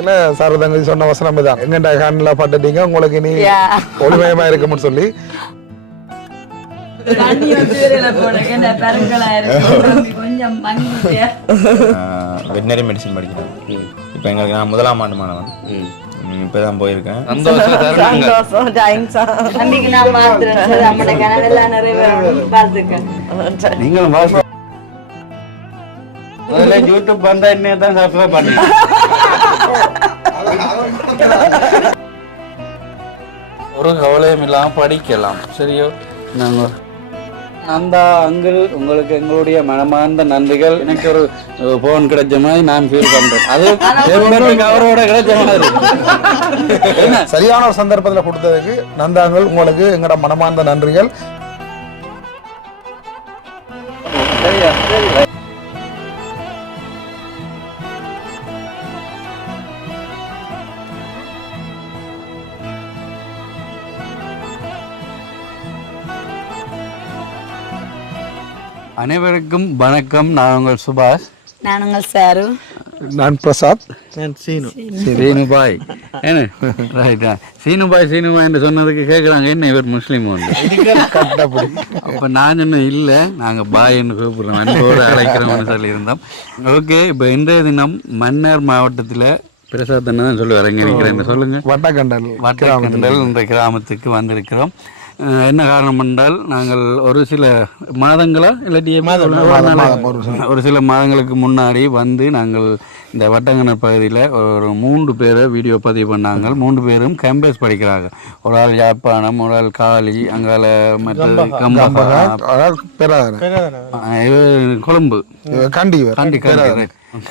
இல்ல சார் தங்கச்சி சொன்ன வசனம் தான் எங்கடா கண்ணில் பட்டுட்டீங்க உங்களுக்கு இனி ஒளிமயமா இருக்கும்னு சொல்லி வெட்டினரி மெடிசன் படிக்கிறேன். இப்போ எங்களுக்கு நான் 1ஆம் ஆண்டு மாணவன். இப்பதான் போயிருக்கேன். நீங்களும் யூடியூப் வந்தா இன்னும் சப்ஸ்கிரைப் பண்ணுங்க. ஒரு கவலையும் இல்லாம படிக்கலாம். சரியோ? நாங்கள் அந்த அங்கிள் உங்களுக்கு எங்களுடைய மனமார்ந்த நன்றிகள். எனக்கு ஒரு போன் கிடைச்ச மாதிரி நான் ஃபீல் பண்றேன். அது அவரோட கிடைச்ச மாதிரி சரியான ஒரு சந்தர்ப்பத்தில் கொடுத்ததுக்கு நந்தாங்கள் உங்களுக்கு எங்களோட மனமார்ந்த நன்றிகள். சரியா? சரி. அனைவருக்கும் வணக்கம். நான் உங்கள் சுபாஷ். நான் உங்கள் சாரு. நான் பிரசாத். நான் சீனு. சீனுபாய். என்ன ரைட்டா? சீனுபாய் என்று சொன்னதுக்கு கேட்குறாங்க, என்ன இவர் முஸ்லீம் ஒன்று. அப்போ நான் சொன்ன இல்லை, நாங்கள் பாய்ன்னு கூப்பிடுறோம், அன்போடு அழைக்கிறோம்னு சொல்லியிருந்தோம். ஓகே, இப்போ இன்றைய தினம் மன்னார் மாவட்டத்தில் பிரசாத் என்ன தான் சொல்லி வரங்க நினைக்கிறேன். சொல்லுங்கள். வட்டக்கண்டல் என்ற கிராமத்துக்கு வந்திருக்கிறோம். என்ன காரணம் என்றால் நாங்கள் ஒரு சில மாதங்களா இல்லாட்டி ஒரு சில மாதங்களுக்கு முன்னாடி வந்து நாங்கள் இந்த வட்டங்கணர் பகுதியில் ஒரு 3 பேரை வீடியோ பதிவு பண்ணாங்க. 3 பேரும் கேம்பஸ் படிக்கிறாங்க. ஒரு ஆள் யாழ்ப்பாணம், ஒரு ஆள் காலி, அங்கால மற்ற கொழும்பு, கண்டி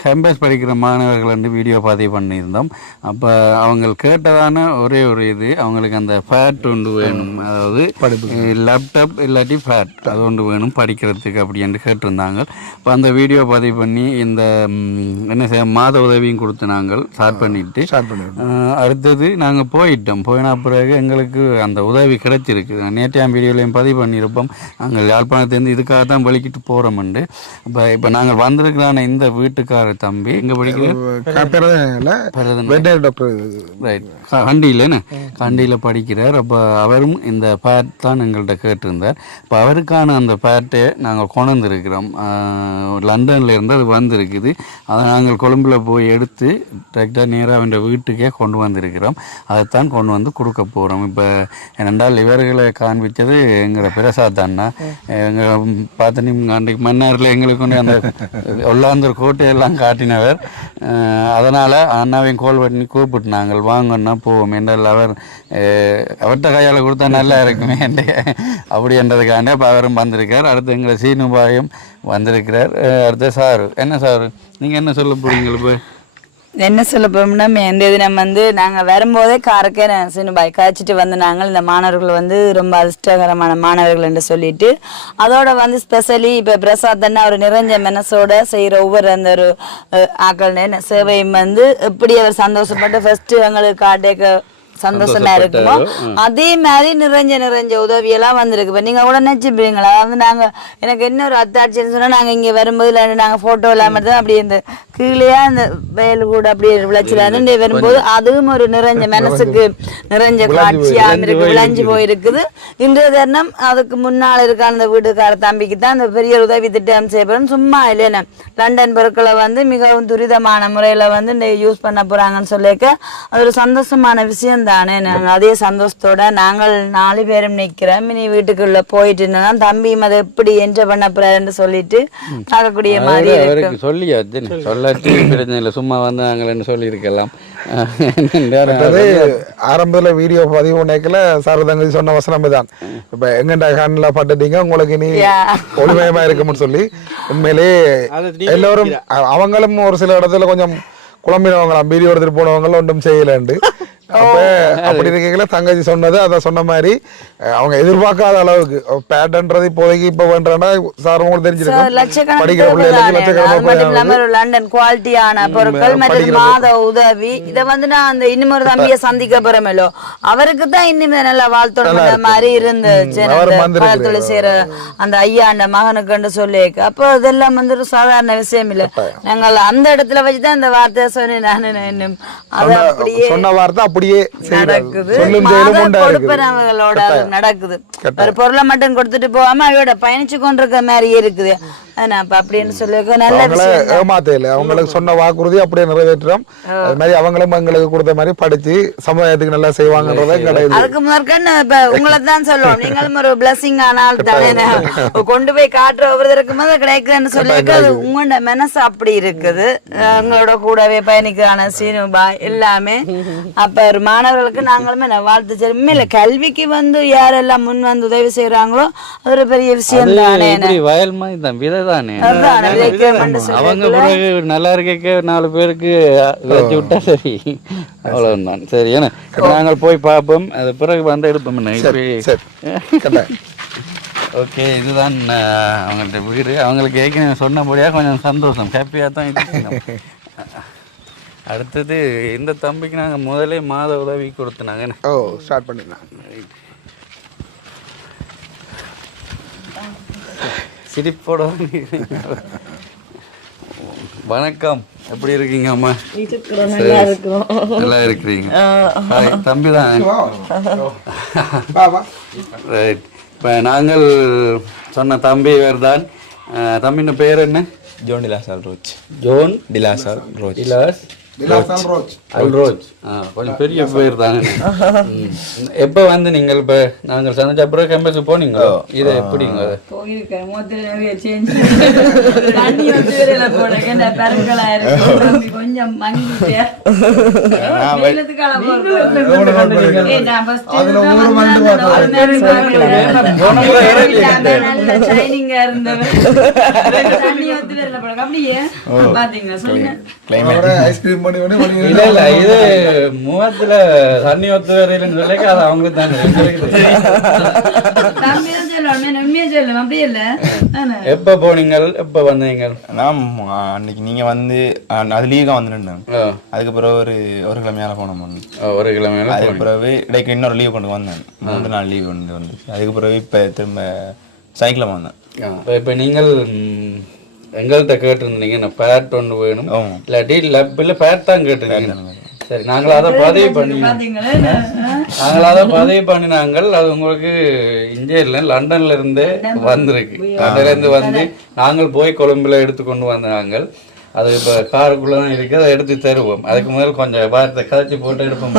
கேம்பஸ் படிக்கிற மாணவர்கள் வந்து வீடியோ பதிவு பண்ணியிருந்தோம். அப்போ அவங்க கேட்டதான ஒரே ஒரு இது, அவங்களுக்கு அந்த ஃபேட் ஒன்று வேணும், அதாவது லேப்டாப் இல்லாட்டி ஃபேட் அது ஒன்று வேணும் படிக்கிறதுக்கு அப்படின்னு கேட்டிருந்தாங்க. இப்போ அந்த வீடியோ பதிவு பண்ணி இந்த என்ன செய்ய மாத உதவியும் கொடுத்து நாங்கள் ஸ்டார்ட் பண்ணிட்டு அடுத்தது நாங்கள் போயின பிறகு எங்களுக்கு அந்த உதவி கிடைச்சிருக்கு. நேற்றையாம் வீடியோலையும் பதிவு பண்ணியிருப்போம். நாங்கள் யாழ்ப்பாணத்துலேருந்து இதுக்காக தான் வெளிக்கிட்டு போகிறோம்ண்டு. இப்போ நாங்கள் வந்திருக்கிறான இந்த வீட்டுக்கார தம்பி எங்க கண்டியில படிக்கிறார். அப்போ அவரும் இந்த பேட் தான் எங்கள்கிட்ட கேட்டிருந்தார். இப்போ அவருக்கான அந்த பேட்டை நாங்கள் கொண்டு வந்திருக்கிறோம். லண்டன்ல இருந்து அது வந்திருக்குது. அதை நாங்கள் கொழும்புல போய் எடுத்து டைரெக்டாக நேராக அவன் வீட்டுக்கே கொண்டு வந்திருக்கிறோம். அதைத்தான் கொண்டு வந்து கொடுக்க போகிறோம். இப்போ என்னென்றால் இவர்களை காண்பித்தது எங்களை பிரசாத் அண்ணா. எங்கள் பார்த்தனி அன்றைக்கு மன்னாரில் எங்களுக்கு கொண்டு அந்த ஒல்லாந்தூர் கோட்டையெல்லாம் காட்டினவர். அதனால் அண்ணாவையும் கோல் பண்ணி கூப்பிட்டு நாங்கள் வாங்கன்னா போவோம் என்றால் அவர்கிட்ட கையால் கொடுத்தா நல்லா இருக்குமே அப்படி என்றதுக்காண்ட இப்போ அவரும் வந்திருக்கார். அடுத்து எங்களை சீனுபாயும் வந்திருக்கிறார். அடுத்த சாரு. என்ன சாரு, நீங்கள் என்ன சொல்ல போறீங்களா? போய் என்ன சொல்ல போறோம்னா, இந்த தினம் வந்து நாங்கள் வரும்போதே காரக்கே சினுபாய் காய்ச்சிட்டு வந்து நாங்கள் இந்த மாணவர்கள் வந்து ரொம்ப அதிர்ஷ்டகரமான மாணவர்கள் என்று சொல்லிட்டு, அதோட வந்து ஸ்பெஷலி இப்போ பிரசாத் ஒரு நிறைஞ்ச மனசோட செய்கிற ஒவ்வொரு அந்த ஒரு ஆக்கள் சேவையும் வந்து எப்படி அவர் சந்தோஷப்பட்டு ஃபர்ஸ்ட் எங்களுக்கு காட்டேக்க சந்தோஷமா இருக்குமோ அதே மாதிரி நிறைஞ்ச உதவியெல்லாம் வந்திருக்கு. இப்போ நீங்கள் கூட நினைச்சுப்பீங்களா? வந்து நாங்கள் எனக்கு என்ன ஒரு அத்தாட்சின்னு சொன்னால், நாங்கள் இங்கே வரும்போது நாங்கள் ஃபோட்டோ இல்லாமல் தான் அப்படி இந்த கீழே அந்த வயல் கூட அப்படியே விளைச்சலான்னு வரும்போது அதுவும் ஒரு நிறைஞ்ச மனசுக்கு நிறைஞ்ச காட்சியாக இருக்கு, விளைஞ்சு போயிருக்குது. இன்றைய தினம் அதுக்கு முன்னால் இருக்க அந்த வீட்டுக்கார தம்பிக்கு தான் அந்த பெரிய உதவி திட்டம் செய்யப்படும். சும்மா இல்லைன்னா லண்டன் பொருட்களை வந்து மிகவும் துரிதமான முறையில் வந்து இந்த யூஸ் பண்ண போகிறாங்கன்னு சொல்லிக்க அது ஒரு சந்தோஷமான விஷயம் தானே. நாங்கள் அதே சந்தோஷத்தோட நாங்கள் 4 பேரும் நிற்கிறோம். இனி வீட்டுக்குள்ள போயிட்டு இருந்தால் தம்பியும் அதை எப்படி என்ஜாய் பண்ண போறாருன்னு சொல்லிட்டு பார்க்கக்கூடிய மாதிரி இருக்கு. சொல்லியாச்சு சொல்லாச்சு பிரச்சனை சும்மா வந்து நாங்கள் சொல்லியிருக்கலாம். ஆரம்பத்துல வீடியோ பதிவு நேக்கல சார் தங்கச்சி சொன்ன வசனம் தான், இப்ப எங்கண்டா கண்ணில் பட்டுட்டீங்க உங்களுக்கு இனி ஒளிமயமா இருக்கும்னு சொல்லி. உண்மையிலே எல்லோரும் அவங்களும் ஒரு சில இடத்துல கொஞ்சம் குழம்பினவங்களாம், வீடியோ எடுத்துட்டு போனவங்களும் ஒன்றும் செய்யலண்டு. அப்ப அப்படி இருக்கீங்களா தங்கச்சி சொன்னது அதை சொன்ன மாதிரி அவங்க எதிர்பார்க்காத அளவுக்கு பேட்டன்றது இப்போதைக்கு இப்ப பண்றேன்னா சார் உங்களுக்கு தெரிஞ்சிருக்கும் படிக்கிற பிள்ளைகளுக்கு லண்டன் குவாலிட்டியான பொருட்கள் மற்றும் மாத உதவி இதை வந்து நான் அந்த இன்னொரு தம்பியை சந்திக்க போறமேலோ அவருக்கு தான் இன்னுமே நல்லா வாழ்த்தோட மாதிரி இருந்துச்சு செய்யற அந்த ஐயா அந்த மகனுக்கு சொல்லியிருக்கு. அப்போ இதெல்லாம் வந்து ஒரு சாதாரண விஷயம் இல்ல. நாங்கள் அந்த இடத்துல வச்சுதான் இந்த வார்த்தையை சொன்னேன். நான் அது அப்படியே சொன்ன வார்த்தை அப்படியே நடக்குது. கொடுப்பனவங்களோட நடக்குது. ஒரு பொருளை மட்டும் கொடுத்துட்டு போகாம அவரோட பயணிச்சு கொண்டிருக்க மாதிரி இருக்குது. அப்படின்னு சொல்லி நல்ல விஷயம். ஏமாத்தையில அவங்களுக்கு சொன்ன வாக்குறுதி அப்படியே நிறைவேற்றோம். அது மாதிரி அவங்களும் எங்களுக்கு கொடுத்த மாதிரி படிச்சு சமுதாயத்துக்கு நல்லா செய்வாங்கன்றதே கிடையாது. அதுக்கு முதற்கன்னு இப்ப உங்களை தான் சொல்லுவோம். நீங்களும் ஒரு பிளஸிங் ஆனால் தானே கொண்டு போய் காட்டுற ஒவ்வொருத்தருக்கு முதல் கிடைக்குதுன்னு சொல்லியிருக்கு. அது உங்களோட மனசு அப்படி இருக்குது. உங்களோட கூடவே பயணிக்கிறான சீனுபா எல்லாமே. அப்ப ஒரு மாணவர்களுக்கு நாங்களுமே வாழ்த்து சரி. உண்மையில கல்விக்கு வந்து யாரெல்லாம் முன் வந்து உதவி செய்யறாங்களோ அது ஒரு பெரிய விஷயம் தானே. வயல் மாதிரி தான் விதை தானே. அவங்க பிறகு நல்லா இருக்க 4 பேருக்கு வச்சு விட்டா சரி, அவ்வளவுதான். சரி, ஏன்னா நாங்கள் போய் பார்ப்போம். அது பிறகு வந்து எடுப்போம். ஓகே, இதுதான் அவங்கள்ட்ட வீடு. அவங்களுக்கு ஏற்கனவே சொன்னபடியாக கொஞ்சம் சந்தோஷம், ஹாப்பியாக தான் இருக்கு. அடுத்தது இந்த தம்பிக்கு நாங்கள் முதலே மாத உதவி கொடுத்தனாங்க. ஸ்டார்ட் பண்ணிடலாம். சிரிப்போட வணக்கம், எப்படி இருக்கீங்க அம்மா? நல்லா இருக்கிறீங்க. தம்பி தான். ரைட். இப்போ நாங்கள் சொன்ன தம்பி இவர் தான். தம்பியின் பேர் என்ன? John Delasalle Roch. John Delasalle Roch. அல்ரோஜ். கொஞ்சம் பெரிய பேர் தானே. எப்போ வந்து நீங்கள் இப்போ நாங்கள் சந்திச்ச அப்புறம் கேம்பஸ் போனீங்களோ? இது எப்படிங்க? ஐஸ்கிரீம் இல்ல இல்ல, இது முகத்துல தண்ணி ஒத்து வரையிலன்னு சொல்லி அது அவங்களுக்கு தானே. எப்ப போனீங்க? எப்ப வந்தீங்க? நான் அன்னைக்கு நீங்க வந்து அது லீவுக்கு வந்துருந்தேன். அதுக்கப்புறம் ஒரு கிழமையால போனோம். ஒரு கிழமையால. அதுக்கு பிறகு இடைக்கு இன்னொரு லீவ் கொண்டு வந்தேன். 3 நாள் லீவ் வந்து அதுக்கு பிறகு இப்ப திரும்ப சைக்கிள் வந்தேன். இப்ப நீங்கள் எங்கள்கிட்ட கேட்டிருந்தீங்க நான் பேட் ஒன்று வேணும், இல்லாட்டி லப்பில் பேட் தான் கேட்டிருந்தீங்க. சரி, நாங்கள் அதை பதிவு பண்ணினாங்கள். அது உங்களுக்கு இந்தியாவில் லண்டன்ல இருந்து வந்திருக்கு. லண்டன்ல இருந்து வந்து நாங்கள் போய் கொழும்புல எடுத்துக்கொண்டு வந்தாங்க. அது இப்போ காருக்குள்ளதான் இருக்கு. அதை எடுத்து தருவோம். அதுக்கு முதல் கொஞ்சம் வார்த்தை கதைச்சி போட்டு எடுப்போம்.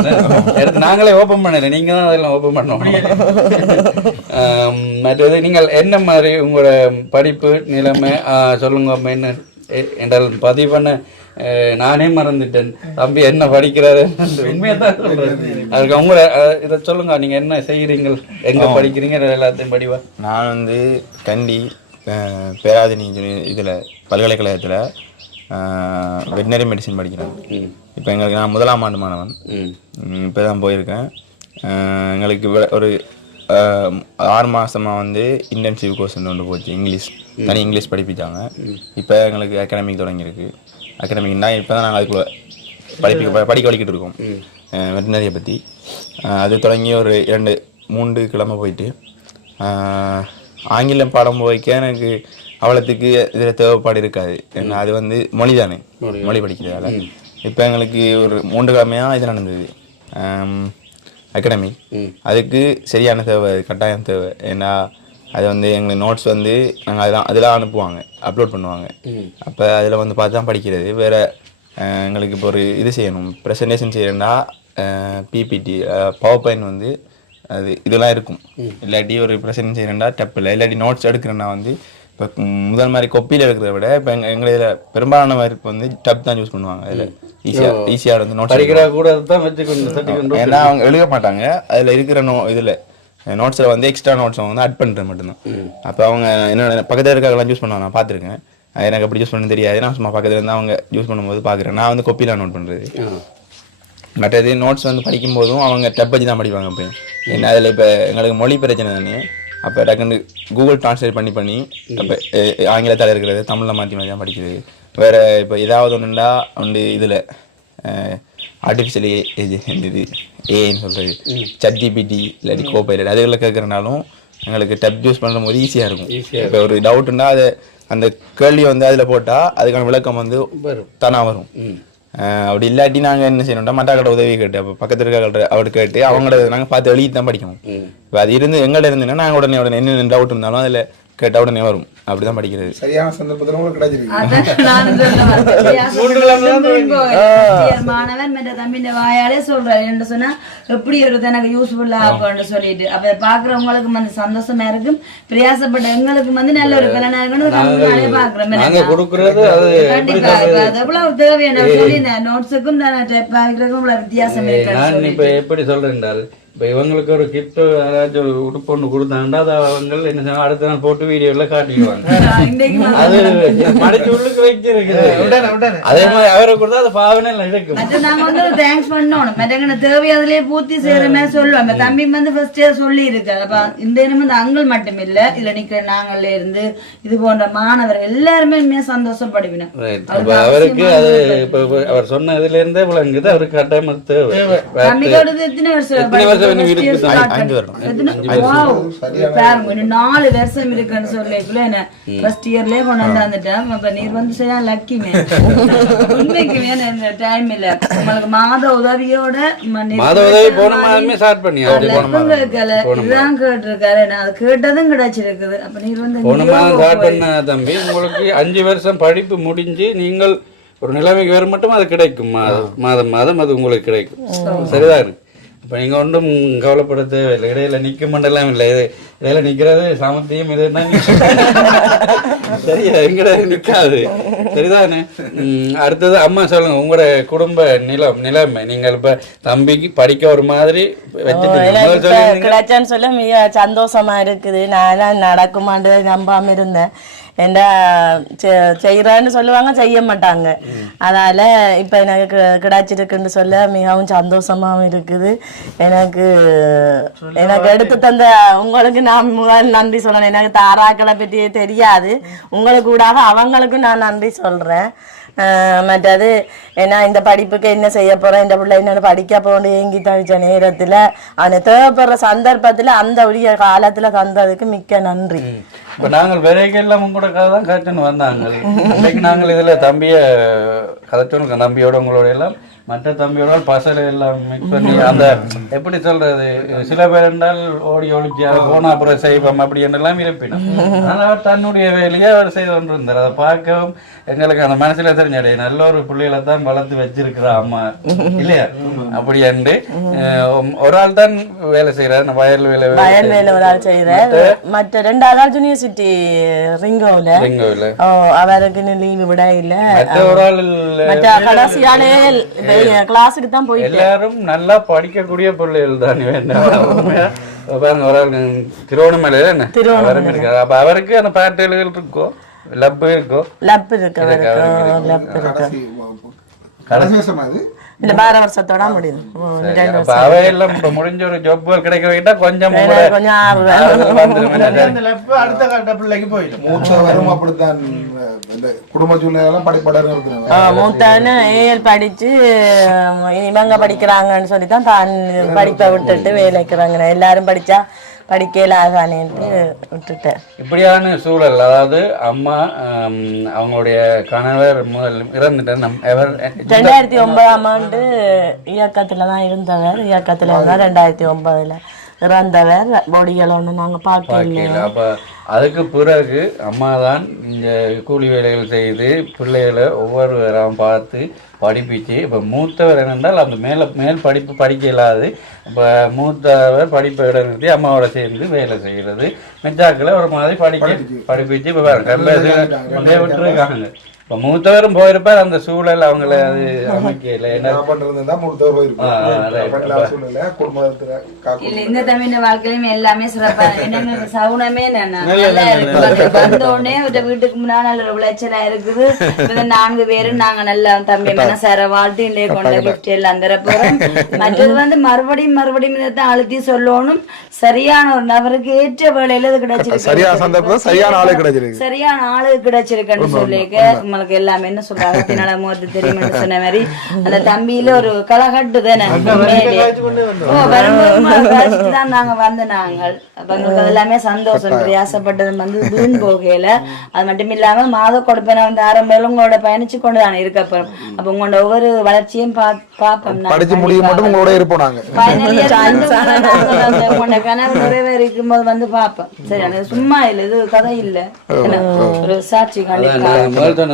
எடுத்து நாங்களே ஓப்பன் பண்ணல, நீங்க தான் அதெல்லாம் ஓப்பன் பண்ணோம். மற்றது நீங்கள் என்ன மாதிரி உங்களோட படிப்பு நிலைமை சொல்லுங்க. என்ன என்றால் பதிவு பண்ண நானே மறந்துட்டேன். தம்பி என்ன படிக்கிறாரு உண்மையா தான் சொல்றேன். அதுக்கு அவங்க இதை சொல்லுங்க. நீங்க என்ன செய்யறீங்க, எங்க படிக்கிறீங்க, எல்லாத்தையும் படிவா. நான் வந்து கண்டி பேராதனி இதுல பல்கலைக்கழகத்துல வெட்டினரி மெடிசன் படிக்கிறேன். இப்போ எங்களுக்கு நான் 1ஆம் ஆண்டு மாணவன். இப்போ தான் போயிருக்கேன். எங்களுக்கு ஒரு 6 மாதமாக வந்து இன்டென்சிவ் கோர்ஸ் ஒன்று போச்சு. தனி இங்கிலீஷ் படிப்பிச்சாங்க. இப்போ எங்களுக்கு அகாடமிக் தொடங்கியிருக்கு. அகாடமிக்னா இப்போ தான் நாங்கள் அதுக்குள்ளே படிக்க வலிக்கிட்டு இருக்கோம் வெட்டினரியை பற்றி. அது தொடங்கி ஒரு 2-3 கிழமை போயிட்டு ஆங்கிலம் பாடம் போய்க்க எனக்கு அவ்வளோத்துக்கு இதில் தேவைப்பாடு இருக்காது. ஏன்னா அது வந்து மொழி தானே, மொழி படிக்கிறதால. இப்போ எங்களுக்கு ஒரு 3 கிழமையாக இது நடந்தது அகாடமி. அதுக்கு சரியான தேவை, கட்டாயம் தேவை. ஏன்னா அது வந்து எங்களுக்கு நோட்ஸ் வந்து நாங்கள் அதெல்லாம் அனுப்புவாங்க, அப்லோட் பண்ணுவாங்க. அப்போ அதில் வந்து பார்த்து தான் படிக்கிறது. வேறு எங்களுக்கு இப்போ ஒரு இது செய்யணும், ப்ரெசன்டேஷன் செய்யணும்னா பிபிடி பவர் பாயிண்ட் வந்து அது இதெல்லாம் இருக்கும். இல்லாட்டி ஒரு ப்ரெசன்டேஷன் செய்யணும்னா டப்பில், இல்லாட்டி நோட்ஸ் எடுக்கிறேன்னா வந்து இப்போ முதல் மாதிரி கொப்பியில் எடுக்கிறத விட இப்போ எங்களை இதில் பெரும்பாலான மாதிரி இப்போ வந்து டப் தான் யூஸ் பண்ணுவாங்க. அதில் ஈஸியாக வந்து நோட்ஸ் படிக்கிற கூட தான் வச்சுக்கணும். ஏன்னா அவங்க எழுத மாட்டாங்க. அதில் இருக்கிற இதில் நோட்ஸில் வந்து எக்ஸ்ட்ரா நோட்ஸ் வந்து ஆட் பண்ணுறது மட்டும்தான். அப்போ அவங்க என்ன பக்கத்தில் இருக்கிறவங்களாம் யூஸ் பண்ணுவாங்க, நான் பார்த்துருக்கேன். எனக்கு அப்படி யூஸ் பண்ண தெரியாது. நான் சும்மா பக்கத்தில் இருந்து அவங்க யூஸ் பண்ணும்போது பார்க்குறேன். நான் வந்து கொப்பியில் நோட் பண்ணுறது. மற்றது நோட்ஸ் வந்து படிக்கும்போதும் அவங்க டப் வச்சு தான் படிப்பாங்க. இப்போ ஏன்னா அதில் இப்போ எங்களுக்கு மொழி பிரச்சனை தானே, அப்போ டக்குன்னு கூகுள் ட்ரான்ஸ்லேட் பண்ணி இப்போ ஆங்கிலத்தில் இருக்கிறது தமிழில் மாற்றி தான் படிக்கிறது. வேறு இப்போ ஏதாவது ஒன்றுண்டா வந்து இதில் ஆர்டிஃபிஷியல் இது ஏன்னு சொல்கிறது ChatGPT இல்லாட்டி கோபைலட் அதுகளில் கேட்குறனாலும் எங்களுக்கு டப் யூஸ் பண்ணுற போது ஈஸியாக இருக்கும். இப்போ ஒரு டவுட்டுன்னா அதை அந்த கேள்வி வந்து அதில் போட்டால் அதுக்கான விளக்கம் வந்து தானாக வரும். அப்படி இல்லாட்டி நாங்கள் என்ன செய்யணும்னா மட்டாக்கிட்ட உதவி கேட்டு அப்போ பக்கத்தில் இருக்க அவர்கிட்ட கேட்டு அவங்களோட நாங்கள் பார்த்து எழுதி தான் படிக்கணும். இப்போ அது இருந்து எங்கள்கிட்ட இருந்துன்னா நாங்கள் உடனே என்ன டவுட் இருந்தாலும் அதில் கேட்டால் உடனே வரும். அப்படிதான் படிக்கிறது. சரியான சந்தர்ப்பத்தில் உங்களுக்கு கிடைச்சிருக்கு. மாணவன் மற்ற தம்பிന്റെ வாயாலே சொல்றாரு என்ன சொன்னா எப்படி ஒரு எனக்கு யூஸ்ஃபுல்லா இருக்கும்னு சொல்லிட்டு அப்ப பாக்குறவங்களுக்கு வந்து சந்தோஷமா இருக்கும், பிரயாசப்பட்ட எங்களுக்கு வந்து நல்ல ஒரு பலனா இருக்குன்னு பாக்குறோம். கண்டிப்பா அது எவ்வளவு தேவையான சொல்லி நோட்ஸுக்கும் வித்தியாசம் இருக்கு. இப்ப எப்படி சொல்றேன், இப்போ இவங்களுக்கு ஒரு கிஃப்ட் ஏதாச்சும் ஒரு உடுப்பு ஒன்று கொடுத்தாண்டா அதை அவங்க என்ன செய்வாங்க, அடுத்த நாள் போட்டு வீடியோவில் காட்டிடுவாங்க. அது மடிச்சு உள்ளுக்கு வச்சிருக்குது. அதே மாதிரி அவரை கொடுத்தா அது பாவனை இருக்கும். நாங்க வந்து தேங்க்ஸ் பண்ணணும். மற்றவங்க தேவை அதிலே பூர்த்தி செய்யற மாதிரி சொல்லுவாங்க. தம்பி வந்து ஃபர்ஸ்ட் சொல்லி இருக்காரு. அப்ப இந்த இனம் வந்து அங்கள் மட்டும் இல்ல, இதுல நிக்கிற நாங்கள்ல இருந்து இது போன்ற மாணவர் எல்லாருமே உண்மையா சந்தோஷப்படுவினோம். அவருக்கு அது இப்போ அவர் சொன்ன இதுல இருந்தே விளங்குது. அவருக்கு கட்டாயம் தேவை. தம்பிக்கோட எத்தனை வருஷம் 4 வருஷம் இருக்குன்னு சொல்லிக்குள்ள என்ன ஃபர்ஸ்ட் இயர்லயே கொண்டாந்துட்டேன். அப்ப நீர் வந்து சரியா லக்கிமே. உண்மைக்குமே டைம் இல்ல உங்களுக்கு மாத உதவியோட இதுதான் கேட்டிருக்காரு. அது கேட்டதும் கிடைச்சிருக்குது. அப்ப நீர் வந்து தம்பி உங்களுக்கு 5 வருஷம் படிப்பு முடிஞ்சு நீங்கள் ஒரு நிலைமைக்கு வேறு மட்டும் அது கிடைக்கும். மாதம் மாதம் அது உங்களுக்கு கிடைக்கும். சரிதான். இப்போ நீங்கள் ஒன்றும் கவலைப்பட தேவையில்லை. இடையில நிற்க மண்டலம் இல்லை. இது இடையில நிற்கிறது சமத்தையும் இதுன்னா சரியா எங்கட நிற்காது. சரிதானே. அடுத்தது அம்மா சொல்லுங்க, உங்களோட குடும்ப நிலைமை நீங்கள் இப்போ தம்பிக்கு படிக்க ஒரு மாதிரி கிடைச்சான்னு சொல்ல மிக சந்தோஷமா இருக்குது. நான் நடக்குமான்னு நம்பாம இருந்தேன். ஏண்டா செய்யறான்னு சொல்லுவாங்க, செய்ய மாட்டாங்க. அதனால இப்ப எனக்கு கிடைச்சிருக்குன்னு சொல்ல மிகவும் சந்தோஷமாவும் இருக்குது. எனக்கு எடுத்து தந்த உங்களுக்கு நான் முதல் நன்றி சொல்லணும். எனக்கு தாராக்களை பற்றி தெரியாது. உங்களுக்கு கூட அவங்களுக்கும் நான் நன்றி சொல்றேன். மற்றது ஏன்னா இந்த படிப்புக்கு என்ன செய்ய போறேன், இந்த பிள்ளை என்ன படிக்க போகணும் ஏங்கி தவிச்ச நேரத்துல அந்த தேவைப்படுற சந்தர்ப்பத்துல அந்த உரிய காலத்துல தந்ததுக்கு மிக்க நன்றி. இப்போ நாங்கள் விரைகெல்லாம் உங்களோட கதை தான் கற்றுன்னு வந்தாங்க. இன்னைக்கு நாங்கள் இதில் தம்பியை கதைச்சோம். தம்பியோட உங்களோட எல்லாம் மற்ற தம்பியோட பசலை எல்லாம் மிக்ஸ் பண்ணி அந்த எப்படி சொல்றது, சில பேர் என்றால் ஓடி ஒழிச்சு அதை போனா அப்புறம் செய்வோம் அப்படி என்றெல்லாம் இருப்பினோம். ஆனால் அவர் தன்னுடைய வேலையை அவர் செய்து கொண்டு இருந்தார். அதை பார்க்கவும் எங்களுக்கு அந்த மனசுல தெரிஞ்சடைய நல்ல ஒரு பிள்ளைகளை தான் வளர்த்து வச்சிருக்கிறா அம்மா இல்லையா. அப்படி என்று ஒரு ஆள் தான் வேலை செய்யறாரு, வயல் வேலை ஒரு ஆள் செய்யறாரு. மற்ற 2 ஆள் யூனிவர்சிட்டி ரிங்கோவில் அவருக்கு லீவு விட இல்லை. ஒரு ஆள் கடைசியாலே கிளாஸுக்கு தான் போய் எல்லாரும் நல்லா படிக்கக்கூடிய பிள்ளைகள் தான். பாருங்க ஒரு ஆள் திருவண்ணாமலையில என்ன இருக்காரு. அப்ப அவருக்கு அந்த பாட்டுகள் இருக்கோ லப் இருக்கோ லப் இருக்கு இல்ல 12 வருஷத்தோட முடியும். அவையெல்லாம் முடிஞ்ச ஒரு ஜாப் கிடைக்க வைட்டா கொஞ்சம் அடுத்த கட்ட பிள்ளைக்கு போயிடும். மூத்தவரும் அப்படித்தான் குடும்ப சூழ்நிலை படிப்படன்னு இருக்கிறாங்க. மூத்தவனு ஏஎல் படிச்சு இவங்க படிக்கிறாங்கன்னு சொல்லித்தான் தான் படிப்பை விட்டுட்டு வேலைக்கிறாங்க. எல்லாரும் படிச்சா படிக்கலாகானேன்ட்டு விட்டுட்டேன். இப்படியான சூழல், அதாவது அம்மா அவங்களுடைய கணவர் முதல் இறந்துட்டார். 2009ஆம் ஆண்டு இயக்கத்துல தான் இருந்தவர். இயக்கத்துல இருந்தால் 2009 இறந்தவர். பொடிகளை ஒன்று நாங்கள் பார்க்கல. அப்போ அதுக்கு பிறகு அம்மா தான் இந்த கூலி வேலைகள் செய்து பிள்ளைகளை ஒவ்வொருவராகவும் பார்த்து படிப்பிச்சு. இப்போ மூத்தவர் என்னென்றால் அந்த மேல் படிப்பு படிக்க இல்லாது. இப்போ மூத்தவர் படிப்பை விட நிறுத்தி அம்மாவோட சேர்ந்து வேலை செய்கிறது. மெச்சாக்களை ஒரு மாதிரி படிப்பிச்சு இப்போ விட்டுருக்காங்க. இப்போ மூத்தவரும் போயிருப்பார் அந்த சூழல் அவங்கள அது அமைக்கல என்ன இல்ல இந்த தமிழ் வாழ்க்கையிலும் எல்லாமே சிறப்பா என்னங்க சவுனமே நல்லா இருக்கு வந்த உடனே வீட்டுக்கு முன்னாடி விளைச்சலா இருக்குது 4 பேரும் நாங்க நல்லா தம்பி மனசார வாழ்த்து கொண்ட கிஃப்ட் எல்லாம் தர போறோம் மற்றது வந்து மறுபடியும் இதைத்தான் அழுத்தி சொல்லணும் சரியான ஒரு நபருக்கு ஏற்ற வேலையில இது கிடைச்சிருக்கு சரியான ஆளு கிடைச்சிருக்குன்னு சொல்லிக்க உங்களுக்கு எல்லாமே என்ன சொல்றாங்க பின்னால முகத்து தெரியுமா சொன்ன மாதிரி அந்த தம்பியில ஒரு கலகட்டு தானே வரும்போது தான் நாங்க வந்து நாங்கள் அப்ப எங்களுக்கு அதெல்லாமே சந்தோஷம் பிரயாசப்பட்டது வந்து வீண் போகையில அது மட்டும் இல்லாம மாத கொடுப்பேன வந்து ஆரம்பம் உங்களோட பயணிச்சு கொண்டு தானே இருக்கப்போம் அப்ப உங்களோட ஒவ்வொரு வளர்ச்சியும் பாப்போம் உங்களோட கனவு நிறைவேறிக்கும் போது வந்து பாப்போம் சரி அது சும்மா இல்ல இது கதை இல்ல ஒரு சாட்சி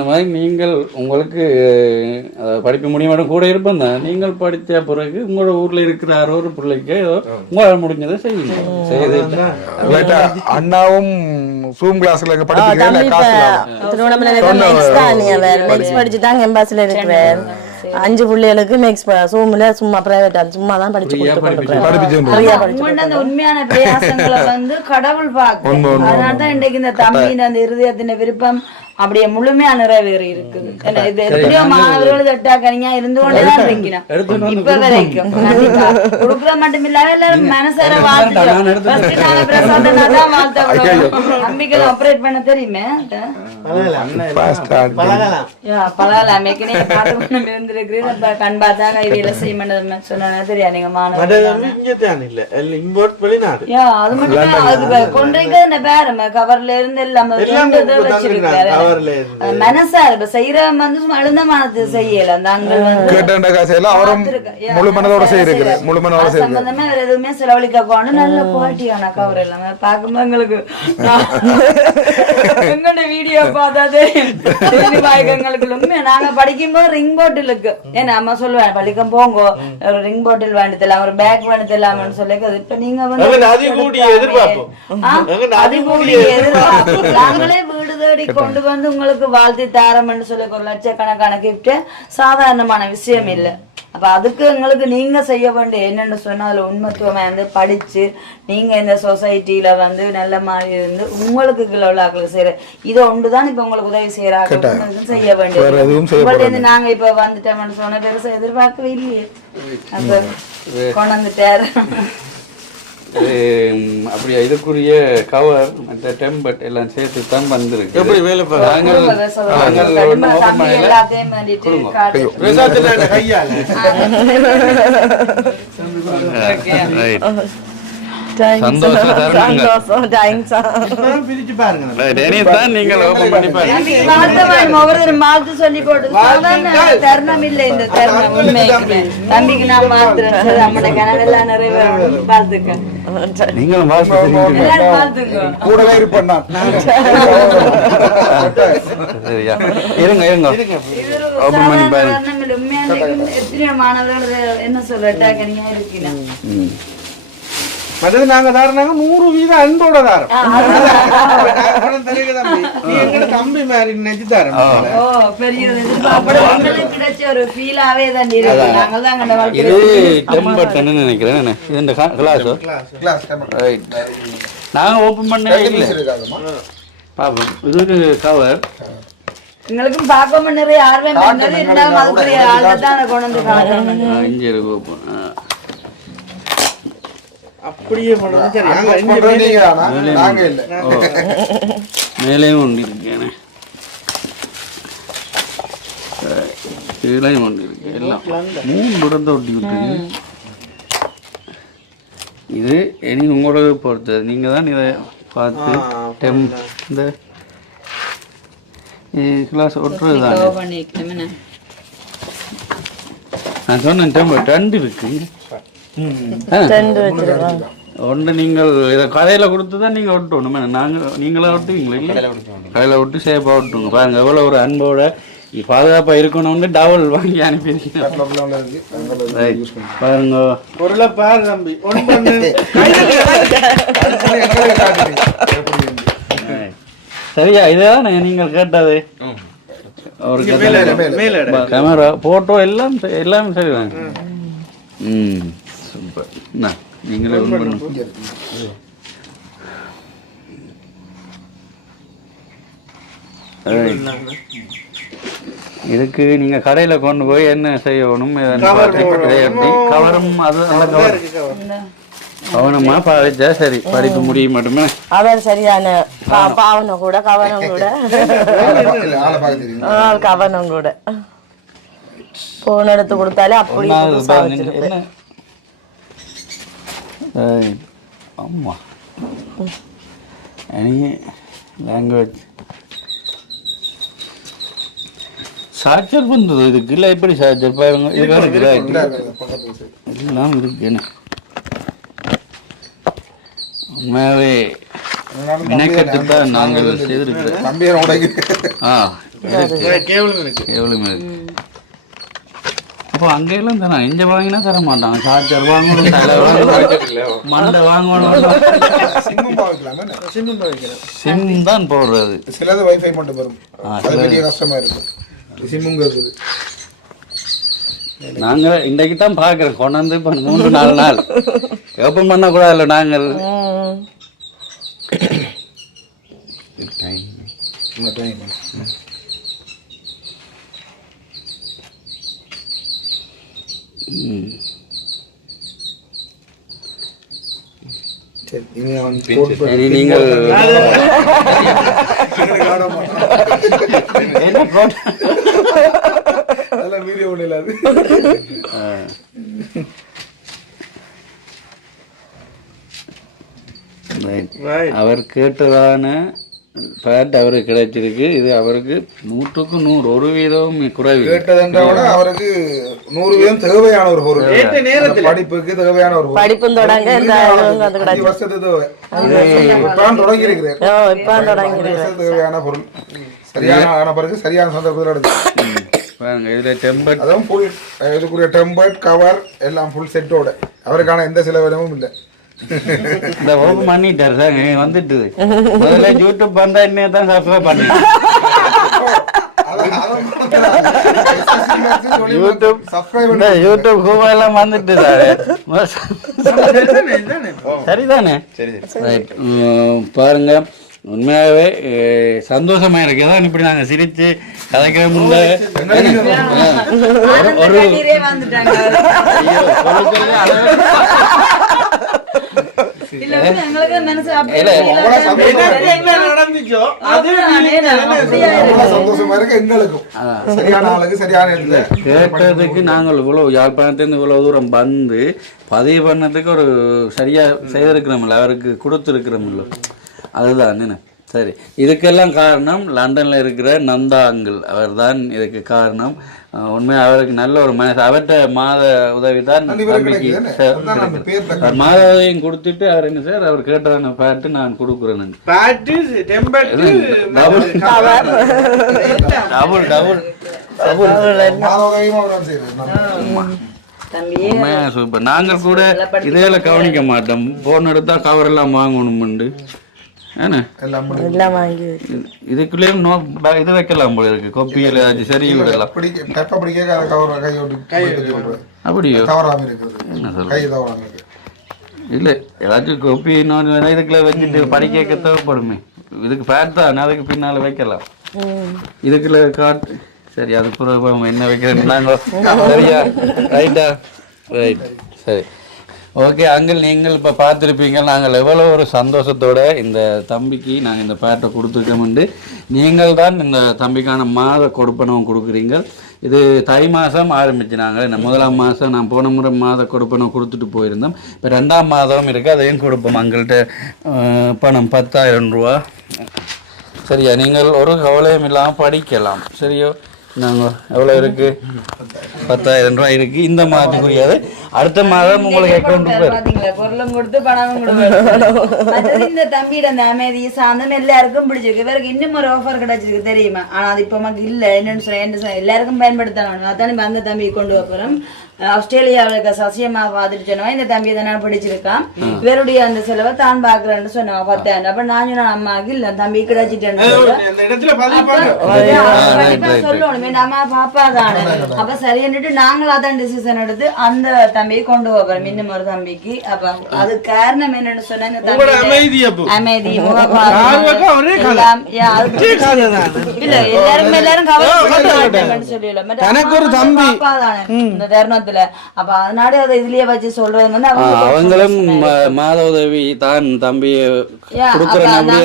மாதிரி நீங்கள் உங்களுக்கு படிப்பு முடியும் கூட இருப்பேன் தான் நீங்கள் படித்த பிறகு உங்களோட ஊர்ல இருக்கிற ஒரு பிள்ளைக்கு உங்களால் முடிஞ்சதை செய்யுங்க அண்ணாவும் ஜூம் கிளாஸ்ல படிச்சுட்டாங்க எம்பாசில இருக்கிறேன் 5 பிள்ளைகளுக்கு மேக்ஸ் சூம்ல சும்மா பிரைவேட் சும்மா தான் படிச்சு உண்மையான பிரயாசங்களை வந்து கடவுள் பார்க்கும் அதனாலதான் இன்றைக்கு இந்த தம்பியின் அந்த இருதயத்தின் விருப்பம் அப்படியே முழுமையா நிறைவேறி இருக்குது இது எப்படியோ மாணவர்கள் தட்டாக்கனியா இருந்து கொண்டுதான் இருக்கணும் இப்ப வரைக்கும் கொடுக்குற மட்டும் இல்லாம எல்லாரும் மனசார வாழ்த்து நம்பிக்கை ஆபரேட் பண்ண தெரியுமே பழகலாம் இருந்திருக்கு கண் பார்த்தா கைவியில செய்ய சொன்னா தெரியா நீங்க மாணவர்கள் அது மட்டும் கொண்டிருக்கிறது பேரு கவர்ல இருந்து எல்லாமே வச்சிருக்காரு மனசா இப்ப செய்யறவன் வந்து அழுந்தமானது செய்யல அந்த அங்கள் வந்து சம்பந்தமா வேற எதுவுமே செலவழிக்க போகணும் நல்ல குவாலிட்டியான கவர் எல்லாமே பார்க்கும்போது எங்களுக்கு எங்களோட வீடியோ பார்த்தாது எங்களுக்கு நாங்க படிக்கும்போது ரிங் பாட்டில் இருக்கு ஏன்னா அம்மா சொல்லுவேன் படிக்க போங்க ஒரு ரிங் பாட்டில் வேண்டதில்ல ஒரு பேக் வேண்டதில்லாமன்னு சொல்லி இப்ப நீங்க வந்து நாங்களே வீடு தேடி கொண்டு வந்து உங்களுக்கு வாழ்த்தி தாரம்னு சொல்லி 1 லட்சக்கணக்கான கிஃப்ட் சாதாரணமான விஷயம் இல்லை அப்ப அதுக்கு எங்களுக்கு நீங்க செய்ய வேண்டிய என்னன்னு சொன்னா அதுல உண்மைத்துவமா வந்து படிச்சு நீங்க இந்த சொசைட்டில வந்து நல்ல மாதிரி இருந்து உங்களுக்கு கிலோலாக்கள் செய்யற இதை ஒன்றுதான் இப்ப உங்களுக்கு உதவி செய்யறாங்க செய்ய வேண்டியது நாங்க இப்ப வந்துட்டோம்னு சொன்ன பெருசா எதிர்பார்க்கவே இல்லையே அப்ப கொண்டு வந்துட்டாரு அப்படியா இதுக்குரிய கவர் மற்ற டெம்பட் எல்லாம் சேர்த்து தான் வந்திருக்கு தருணம் இல்லை இந்த தருணம் உண்மைக்கு தம்பிக்கு நான் மாத்துறேன் நம்மளோட கனவெல்லாம் நிறைவேறும் பார்த்துக்க நீங்களும் கூடவே இருப்பேன் எத்தனையோ மாணவர்கள் என்ன சொல்றேன் இருக்கிறேன் நாங்க தாரணாங்க 100% அன்போட தாரம் தம்பி மாதிரி நினைச்சு தாரம் நினைக்கிறேன் நாங்க ஓபன் பண்ண பாப்போம் இது ஒரு கவர் எங்களுக்கும் பார்க்க நிறைய ஆர்வம் இருந்தாலும் அதுக்குரிய ஆள்தான் கொண்டு வந்து இங்க இருக்கு ஓபன் அப்படியே மேலேயும் ஒன்று இருக்கு கீழையும் ஒன்று இருக்கு எல்லாம் 3 இடத்த ஒட்டி விட்டுருக்கு இது இனி உங்களோட பொறுத்தது நீங்க தான் இதை பார்த்து இந்த கிளாஸ் ஒட்டுறது தான் நான் சொன்னேன் டெம்பர் 2 இருக்கு ஒன்று நீங்கள் இதை கதையில கொடுத்துதான் நீங்க ஒட்டணும் நீங்களா ஒட்டுவீங்களா இல்லை கதையில விட்டு சேஃபாக ஒட்டுங்க பாருங்க எவ்வளோ ஒரு அன்போட பாதுகாப்பா இருக்கணும்னு டவல் வாங்கி அனுப்பியிருக்கீங்க பாருங்க பொருளை பாரு தம்பி சரியா இதான் நீங்கள் கேட்டது ஒரு மேல கேமரா ஃபோட்டோ எல்லாம் எல்லாமே சரிதான். சூப்பர். என்ன நீங்களே பண்ணுங்க. இதுக்கு நீங்க கடையில கொண்டு போய் என்ன செய்யணும், கவரும் அது நல்ல கவர் கவனமா பாதிச்சா சரி படிப்பு முடியும் மட்டுமே. அவர் சரியான பாவனம் கூட கவனம் கூட கவனம் கூட போன் எடுத்து கொடுத்தாலே அப்படி என்ன ஆமா எனி லாங்குவேஜ் சார்ஜர் பண்ணுறது இதுக்கு இல்லை எப்படி சார்ஜர் பாருங்க இதுக்கான எல்லாம் இருக்கு என்ன உண்மையாகவே மெனக்கெட்டு தான் நாங்கள் செய்திருக்கிறோம். கேவலம் இருக்கு. அப்போ அங்கெல்லாம் தானே இங்கே வாங்கினா தர மாட்டாங்க. சார்ஜர் வாங்கணும், மண்டை வாங்கணும், சிம் தான் போடுறது. சிலது வைஃபை மட்டும் வரும், அது பெரிய கஷ்டமா இருக்கு. சிம்முங்க இருக்குது. நாங்கள் இன்றைக்கு தான் பார்க்குறோம் கொண்டாந்து இப்போ 3-4 நாள் ஓப்பன் பண்ணக்கூடாதுல்ல நாங்கள். சரி நீங்கள் என்ன போட்டு வீடியோ இல்லாது அவர் கேட்டதான பேட் அவருக்கு கிடைச்சிருக்கு. இது அவருக்கு 100க்கு 100 ஒரு வீதம் குறைவு. கேட்டதென்றா விட அவருக்கு 100 வீதம் தேவையான ஒரு பொருள். படிப்புக்கு தேவையான ஒரு படிப்பும் தொடங்க வருஷத்து தேவை தொடங்கி இருக்கிறேன். தேவையான பொருள் சரியான பிறகு சரியான சந்தர்ப்பத்தில் எடுத்து இதுல டெம்பர் அதுவும் ஃபுல் இதுக்குரிய டெம்பர் கவர் எல்லாம் ஃபுல் செட்டோட அவருக்கான எந்த செலவினமும் இல்லை. இந்த ஓபன் பண்ணிட்டாரு சார் வந்துட்டு முதல்ல யூடியூப் வந்தா என்ன தான் சப்ஸ்கிரைப் பண்ணி யூடியூப் கூவா எல்லாம் வந்துட்டு சார் சரிதானே. பாருங்க உண்மையாகவே சந்தோஷமா இருக்கு. அதான் இப்படி நாங்க சிரிச்சு கதைக்கிற கேட்டதுக்கு நாங்கள் இவ்வளவு யாழ்ப்பாணத்திலிருந்து இவ்வளவு தூரம் வந்து பதிவு பண்ணதுக்கு ஒரு சரியா செய்திருக்கிறோம்ல, அவருக்கு கொடுத்துருக்கிறோம்ல, அதுதான் என்ன. சரி, இதுக்கெல்லாம் காரணம் லண்டனில் இருக்கிற நந்தா அங்கிள், அவர் தான் இதுக்கு காரணம். உண்மையாக அவருக்கு நல்ல ஒரு மனசு. அவர்கிட்ட மாத உதவி தான் தம்பிக்கு மாத உதவியும் கொடுத்துட்டு அவர் என்ன சார் அவர் கேட்டான பாட்டு நான் கொடுக்குறேன். Double double super. நாங்கள் கூட இதையெல்லாம் கவனிக்க மாட்டோம். போன் எடுத்தா கவர் எல்லாம் வாங்கணும்ண்டு இதுக்குள்ளேயும் இது வைக்கலாம் போல இருக்கு. கொப்பியில் ஏதாச்சும் சரி விடலாம். அப்படியோ என்ன சொல்ல இல்லை ஏதாச்சும் கொப்பி இதுக்குள்ள வச்சுட்டு படிக்க தேவைப்படுமே. இதுக்கு ஃபேட் தான், அதுக்கு பின்னால வைக்கலாம். இதுக்குள்ள காட்டு சரி அது புறம் என்ன வைக்கிறேன் நாங்கள் சரியா ரைட்டா ரைட் சரி ஓகே அங்கிள். நீங்கள் இப்போ பார்த்துருப்பீங்க நாங்கள் எவ்வளோ ஒரு சந்தோஷத்தோட இந்த தம்பிக்கு நாங்கள் இந்த பேட்டை கொடுத்துருக்கோம்ண்டு. நீங்கள் தான் இந்த தம்பிக்கான மாத கொடுப்பனவும் கொடுக்குறீங்க. இது தை மாதம் ஆரம்பிச்சு நாங்கள் இந்த 1ஆம் மாதம் நான் போன முறை மாத கொடுப்பனவு கொடுத்துட்டு போயிருந்தோம். இப்போ 2ஆம் மாதம் இருக்குது, அதையும் கொடுப்போம். அங்கள்கிட்ட பணம் 10,000 ரூபா. சரியா, நீங்கள் ஒரு கவலையும் இல்லாமல் படிக்கலாம். சரியோ, நாங்கள் எவ்வளோ இருக்கு 10,000 ரூபாய் இருக்கு இந்த மாதத்துக்குரியது. அடுத்த மாதம் உங்களுக்கு அக்கௌண்ட் பாத்தீங்களா, பொருளும் கொடுத்து பணமும் கொடுத்து. இந்த தம்பியோட அந்த அமைதி சாந்தம் எல்லாருக்கும் பிடிச்சிருக்கு. இவருக்கு இன்னும் ஒரு ஆஃபர் கிடைச்சிருக்கு தெரியுமா? ஆனா அது இப்ப நமக்கு இல்ல. என்னன்னு சொன்ன எல்லாருக்கும் பயன்படுத்தணும். அதான் இப்ப அந்த தம்பி கொண்டு போறோம். ஆஸ்திரேலியாவுக்கு சசியமா பாத்துட்டு சொன்னவா இந்த தம்பியை தான் பிடிச்சிருக்கான். இவருடைய அந்த செலவை தான் பாக்குறேன்னு சொன்னவா 10,000. அப்ப நான் சொன்ன அம்மாவுக்கு இல்ல தம்பி கிடைச்சிட்டேன்னு சொல்லணும். அம்மா பாப்பா தானே. அப்ப சரின்னுட்டு நாங்களும் அதான் டிசிஷன் எடுத்து அந்த தம்பியை கொண்டு போறோம். இன்னும் ஒரு தம்பிக்கு. அப்ப அது காரணம் என்னன்னு சொன்னா இந்த தம்பி அமைதி இல்ல எல்லாரும் கவலை சொல்லல. எனக்கு ஒரு தம்பி இந்த தருணம். அப்ப அதனால அதை இதுலயே வச்சு சொல்றது வந்து அவங்களும் மாத உதவி தான் தம்பியை கொடுக்குற நம்பி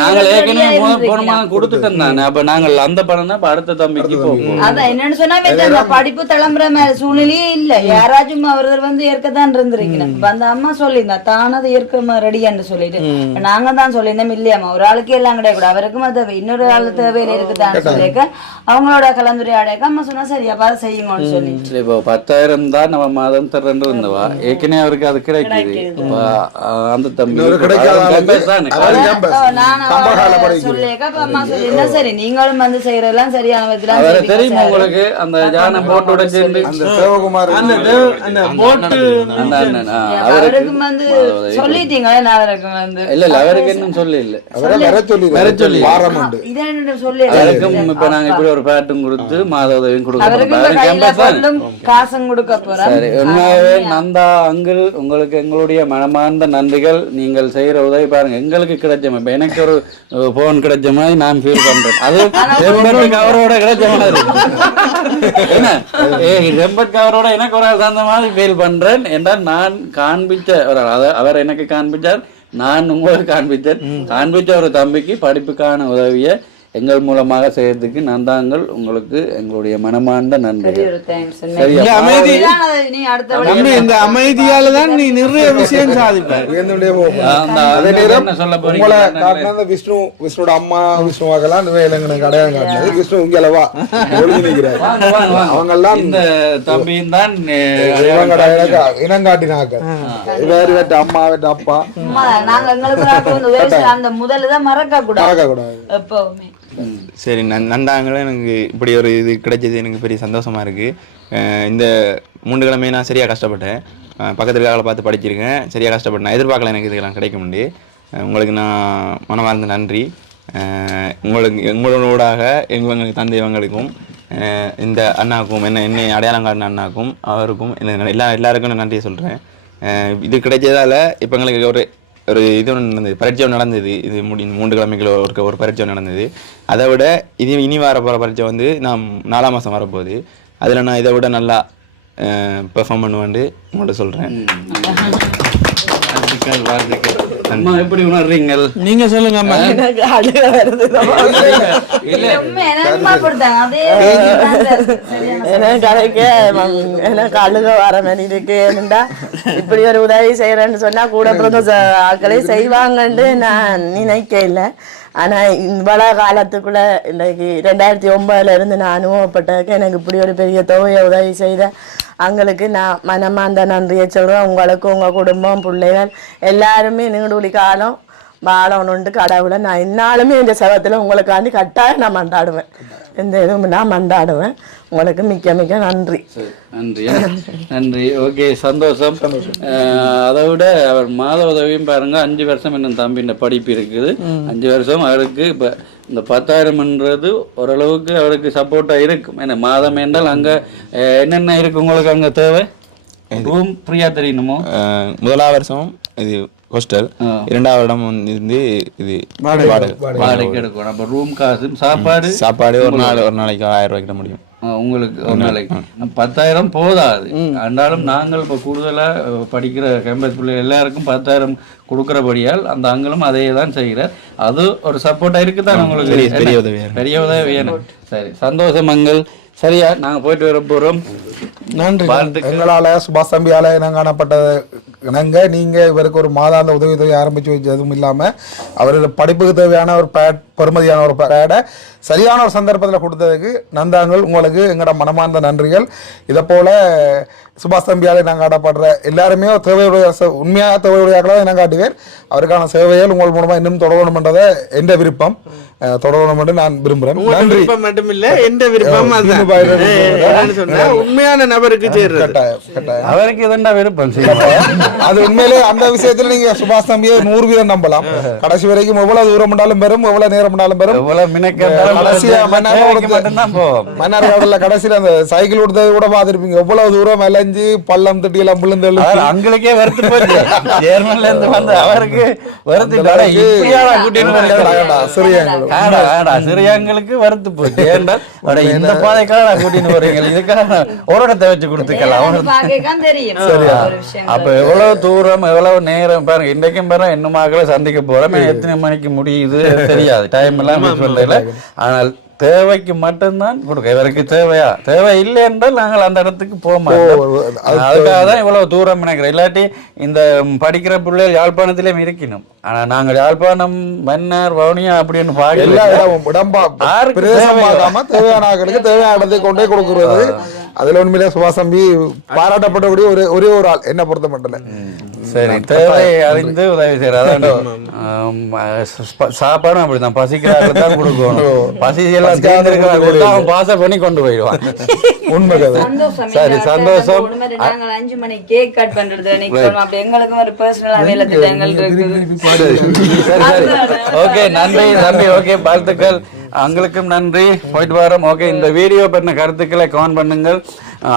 நாங்கள் ஏற்கனவே போன மாதம் கொடுத்துட்டோம் தானே. அப்ப நாங்கள் அந்த பணம் தான் அடுத்த தம்பிக்கு போவோம். அதான் என்னன்னு சொன்னா படிப்பு கிளம்புற மாதிரி சூழ்நிலையே இல்ல. யாராச்சும் அவர்கள் வந்து ஏற்கத்தான் இருந்திருக்கணும். அந்த அம்மா சொல்லியிருந்தா தானது ஏற்க ரெடியான்னு சொல்லிட்டு நாங்க தான் சொல்லியிருந்தோம். இல்லையாமா ஒரு ஆளுக்கே எல்லாம் கிடையாது, அவருக்கும் அது இன்னொரு ஆளு தேவையில இருக்குதான்னு சொல்லிக்க அவங்களோட கலந்துரையாடைக்க அம்மா சொன்னா சரி அப்ப அதை செய்யுங்கன்னு சொல்லி இப்போ 10,000 தான் நம்ம மாதம் தர்றேன்னு இருந்தவா. ஏற்கனவே அவருக்கு அது கிடைக்குது. அந்த தம்பி சரி நீங்களும் வந்து செய்யறதெல்லாம் சரியான விதத்துல அவரை தெரியும் உங்களுக்கு. அந்த ஜான போட்டோட சேர்ந்து அவருக்கும் வந்து சொல்லிட்டீங்களே. அவருக்கும் வந்து இல்ல இல்ல அவருக்கு இன்னும் சொல்லி இல்ல சொல்லி அவருக்கும் இப்ப நாங்க இப்படி ஒரு பேட்டும் கொடுத்து மாத உதவியும் கொடுக்க காசும் கொடுக்க போறோம். சரி, உண்மையாவே நந்தா அங்கிள் உங்களுக்கு எங்களுடைய மனமார்ந்த நன்றிகள். நீங்கள் செய்யற உதவி பாருங்க எங்களுக்கு கிடைச்ச இப்ப எனக்கு ஒரு போன் கிடைச்ச மாதிரி நான் ஃபீல் பண்றேன். அது ரெம்பட் கவரோட கிடைச்ச மாதிரி என்ன ரெம்பட் கவரோட எனக்கு ஒரு தகுந்த மாதிரி ஃபீல் பண்றேன். என்றால் நான் காண்பிச்ச ஒரு அவர் எனக்கு காண்பிச்சார், நான் உங்களுக்கு காண்பிச்ச ஒரு தம்பிக்கு படிப்புக்கான உதவியை எங்கள் மூலமாக செய்யறதுக்கு நந்தாங்கள் உங்களுக்கு எங்களுடைய மனமார்ந்த நன்றி. இந்த அமைதியாலதான் நீ நிறைய விஷயம் சாதிப்பார். விஷ்ணுவோட அம்மா விஷ்ணுவாக்கெல்லாம் அடையாளம் காட்டினது. விஷ்ணு இங்கலவா அவங்க எல்லாம் இந்த தம்பியும் தான் இனம் காட்டினாங்க. வேறு வேட்ட அம்மா வேட்ட அப்பா முதல்ல மறக்க கூடாது எப்பவுமே. சரி நந்தாங்களும் எனக்கு இப்படி ஒரு இது கிடைச்சது எனக்கு பெரிய சந்தோஷமா இருக்கு. இந்த 3 கிழமை நான் சரியாக கஷ்டப்பட்டேன். பக்கத்து இருக்கால பார்த்து படிச்சிருக்கேன். சரியாக கஷ்டப்பட்டேன். நான் எதிர்பார்க்கல எனக்கு இதெல்லாம் கிடைக்க முடியும். உங்களுக்கு நான் மனமார்ந்த நன்றி. உங்களோடாக எங்களுக்கு தந்தை இவங்களுக்கும் இந்த அண்ணாவுக்கும் என்னை அடையாளம் காட்டின அண்ணாக்கும் அவருக்கும் எல்லாருக்கும் நான் நன்றியை சொல்கிறேன். இது கிடைச்சதால இப்போ எங்களுக்கு ஒரு இது ஒன்று நடந்தது, பரீட்சை நடந்தது. இது 3 கிழமைக்குள்ள ஒரு பரீட்சை நடந்தது. அதை விட இனி வர போகிற பரீட்சை வந்து நான் 4ஆம் மாதம் வரப்போகுது. அதில் நான் இதை விட நல்லா பெர்ஃபார்ம் பண்ணுவேன்ட்டு உங்கள்கிட்ட சொல்கிறேன். எப்படி உணர்றீங்க நீங்க சொல்லுங்க. எனக்கு அழுக வர மாதிரி இருக்கு. இப்படி ஒரு உதவி செய்யறேன்னு சொன்னா கூட பிறந்த ஆட்களே செய்வாங்கன்னு நான் நினைக்க இல்லை. ஆனா இவ்வளோ காலத்துக்குள்ள இன்னைக்கு 2009 இருந்து நான் அனுபவப்பட்டதுக்கு எனக்கு இப்படி ஒரு பெரிய தொகையை உதவி செய்த அவங்களுக்கு நான் மனமார்ந்த நன்றியை சொல்றேன். உங்களுக்கும் உங்க குடும்பம் பிள்ளைகள் எல்லாருமே நீடுலி காலம் வாழணுன்ட்டு கடவுளை நான் இன்னாலுமே இந்த செவத்தில் உங்களுக்காண்டி கட்டாயம் நான் மண்டாடுவேன். எந்த இதுவும் நான் மண்டாடுவேன். உங்களுக்கு மிக்க மிக்க நன்றி. நன்றி. ஓகே, சந்தோஷம். அதை விட அவர் மாத உதவியும் பாருங்க. 5 வருஷம் இன்னும் தம்பின்ற படிப்பு இருக்குது. 5 வருஷம் அவருக்கு இப்போ இந்த 10,000ன்றது ஓரளவுக்கு அவருக்கு சப்போர்ட்டாக இருக்கும். ஏன்னா மாதம் என்றால் அங்கே என்னென்ன இருக்கு உங்களுக்கு அங்கே தேவை? ரூம் ஃப்ரீயாக தெரியணுமோ? முதலாவது வருஷம் இது ஹாஸ்டல், 2வது இடம் வந்து இது வாடகைக்கு எடுக்கணும். அப்போ ரூம் காசு சாப்பாடு ஒரு நாளைக்கு 1000 ரூபாய் கிட்ட முடியும் உங்களுக்கு ஒரு நாளைக்கு. 10,000 போதாது. ஆனாலும் நாங்கள் இப்போ கூடுதலாக படிக்கிற கேம்பஸ் பிள்ளை எல்லாருக்கும் 10,000 கொடுக்குறபடியால் அந்த அங்களும் அதையே தான் செய்கிறார். அது ஒரு சப்போர்ட்டாக இருக்குதான் உங்களுக்கு. பெரிய உதவி வேணும். சரி, சந்தோஷம் அங்கள். சரியா, நாங்கள் போயிட்டு வர போகிறோம். நன்றி. எங்களால் சுபாஷ் தம்பியால் இனம் காணப்பட்டது இணங்க நீங்கள் இவருக்கு ஒரு மாதாந்த உதவி ஆரம்பித்து வச்சதும் இல்லாமல் அவரோட படிப்புக்கு தேவையான ஒரு பேட் பெருமதியான ஒரு பேடை சரியான ஒரு சந்தர்ப்பத்தில் கொடுத்ததுக்கு நந்தாங்கள் உங்களுக்கு எங்களோட மனமார்ந்த நன்றிகள். இதை போல சுபாஷ் தம்பியாலே நாங்கள் ஆடப்படுற எல்லாருமே தேவையுடைய உண்மையாக தேவையுடையாக்களை நான் காட்டுவேன். அவருக்கான சேவைகள் உங்கள் மூலமாக இன்னும் தொடரணும்ன்றதை எந்த விருப்பம் தொடரணும் என்று நான் விரும்புகிறேன். நன்றி. மட்டும் இல்ல எந்த விருப்பம் உண்மையான நபருக்கு அவருக்கு இதென்ன விருப்பம் அது உண்மையிலே அந்த விஷயத்துல நீங்க சுபாஷ் தம்பியை 100% நம்பலாம். கடைசி வரைக்கும் எவ்வளவு தூரம் பண்ணாலும் பெறும், எவ்வளவு நேரம் பண்ணாலும் பெறும். மன்னார்காடுல கடைசியில அந்த சைக்கிள் கொடுத்தது கூட பாத்துருப்பீங்க. எவ்வளவு தூரம் அலைஞ்சு பள்ளம் தட்டி எல்லாம் விழுந்து அங்களுக்கே வருத்து போச்சு. ஜெர்மன்ல இருந்து வந்து அவருக்கு வருத்து சிறியங்களுக்கு வருத்து போச்சு. இந்த பாதைக்காக கூட்டின்னு போறீங்க, இதுக்காக ஒரு இடத்தை வச்சு கொடுத்துக்கலாம். அப்ப எவ்வளவு தூரம் எவ்வளவு நேரம் பாருங்க. இன்றைக்கும் பாருங்க இன்னும் சந்திக்க போறோம். எத்தனை மணிக்கு முடியுது தெரியாது, டைம் எல்லாம் சொல்லல. ஆனால் தேவைக்கு மட்டும்தான் கொடுக்க. இவருக்கு தேவையா தேவை இல்லை என்றால் நாங்கள் அந்த இடத்துக்கு போக மாட்டோம். அதுக்காக தான் இவ்வளவு தூரம் நினைக்கிறோம். இல்லாட்டி இந்த படிக்கிற பிள்ளைகள் யாழ்ப்பாணத்திலேயும் இருக்கணும். ஆனா நாங்கள் யாழ்ப்பாணம், மன்னார், வவுனியா அப்படின்னு தேவையான இடத்தை கொண்டே கொடுக்கிறது. அதுல உண்மையிலே சுபாஷ் தம்பி பாராட்டப்படக்கூடிய ஒரே ஒரு ஆள் என்ன பொறுத்த மட்டும். சரி, தேவை அறிந்து உதவி செய்யறாங்க. சாப்பாடும் அப்படிதான், பசிக்கிறாங்க தான் கொடுக்கணும். பசி எல்லாம் தேர்ந்தெடுக்கிறாங்க, அவன் பாச பண்ணி கொண்டு போயிடுவான். உண்மை கதை. சரி, சந்தோஷம். 5 மணி கேக் கட் பண்றது எங்களுக்கும் ஒரு பர்சனல் வேலை திட்டங்கள் இருக்குது. ஓகே, நன்றி நன்றி. ஓகே, வாழ்த்துக்கள். அவங்களுக்கும் நன்றி. போயிட்டு வரோம். ஓகே, இந்த வீடியோ பற்றின கருத்துக்களை கமெண்ட் பண்ணுங்கள்.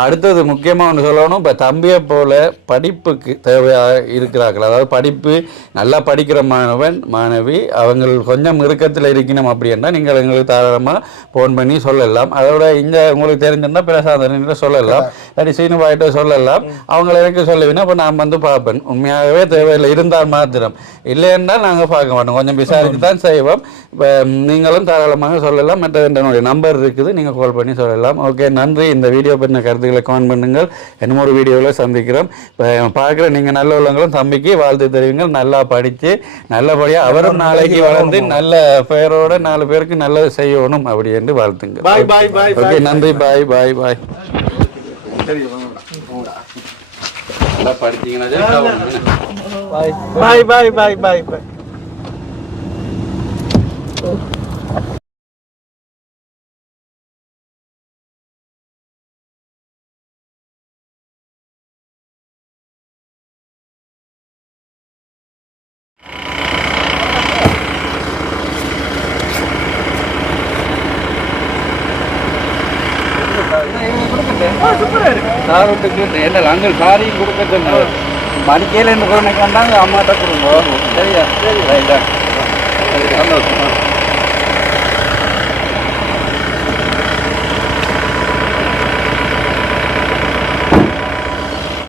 அடுத்தது முக்கியமாக ஒன்று சொல்லணும். இப்போ தம்பியை போல படிப்புக்கு தேவையாக இருக்கிறார்கள், அதாவது படிப்பு நல்லா படிக்கிற மாணவன் மாணவி அவங்க கொஞ்சம் இறுக்கத்தில் இருக்கணும் அப்படின்னா நீங்கள் எங்களுக்கு தாராளமாக ஃபோன் பண்ணி சொல்லலாம். அதோட இங்கே உங்களுக்கு தெரிஞ்சிருந்தால் பிரசாதனை சொல்லலாம், இல்லாட்டி சீனுபாயிட்ட சொல்லலாம். அவங்கள எனக்கு சொல்லுவீங்கன்னா அப்போ நான் வந்து பார்ப்பேன். உண்மையாகவே தேவையில்லை இருந்தால் மாத்திரம், இல்லைன்னால் நாங்கள் பார்க்க மாட்டோம். கொஞ்சம் விசாரித்து தான் செய்வோம். இப்போ நீங்களும் தாராளமாக சொல்லலாம். மற்ற என்னுடைய நம்பர் இருக்குது, நீங்கள் கால் பண்ணி சொல்லலாம். ஓகே, நன்றி. இந்த வீடியோ பற்றின கருத்துக்களை கமெண்ட் பண்ணுங்கள். இன்னும் ஒரு வீடியோவில் சந்திக்கிறோம். இப்போ பார்க்குற நீங்கள் நல்ல உள்ளவங்களும் தம்பிக்கு வாழ்த்து தெரிவிங்கள். நல்லா படித்து நல்லபடியாக அவரும் நாளைக்கு வளர்ந்து நல்ல பெயரோட 4 பேருக்கு நல்லது செய்யணும் அப்படி என்று வாழ்த்துங்க. ஓகே, நன்றி. பாய் பாய் பாய். நல்லா படிச்சீங்கன்னா பாய் பாய் பாய் பாய் பாய். சாப்பிட்டுக்கு என்ன நாங்கள் சாரியும் கொடுக்க சொன்னோம். மடிக்கையில் என்ன கொண்டு கண்டாங்க அம்மாட்ட கொடுங்க. சரியா? சரி, ரைட்டா. சந்தோஷமா.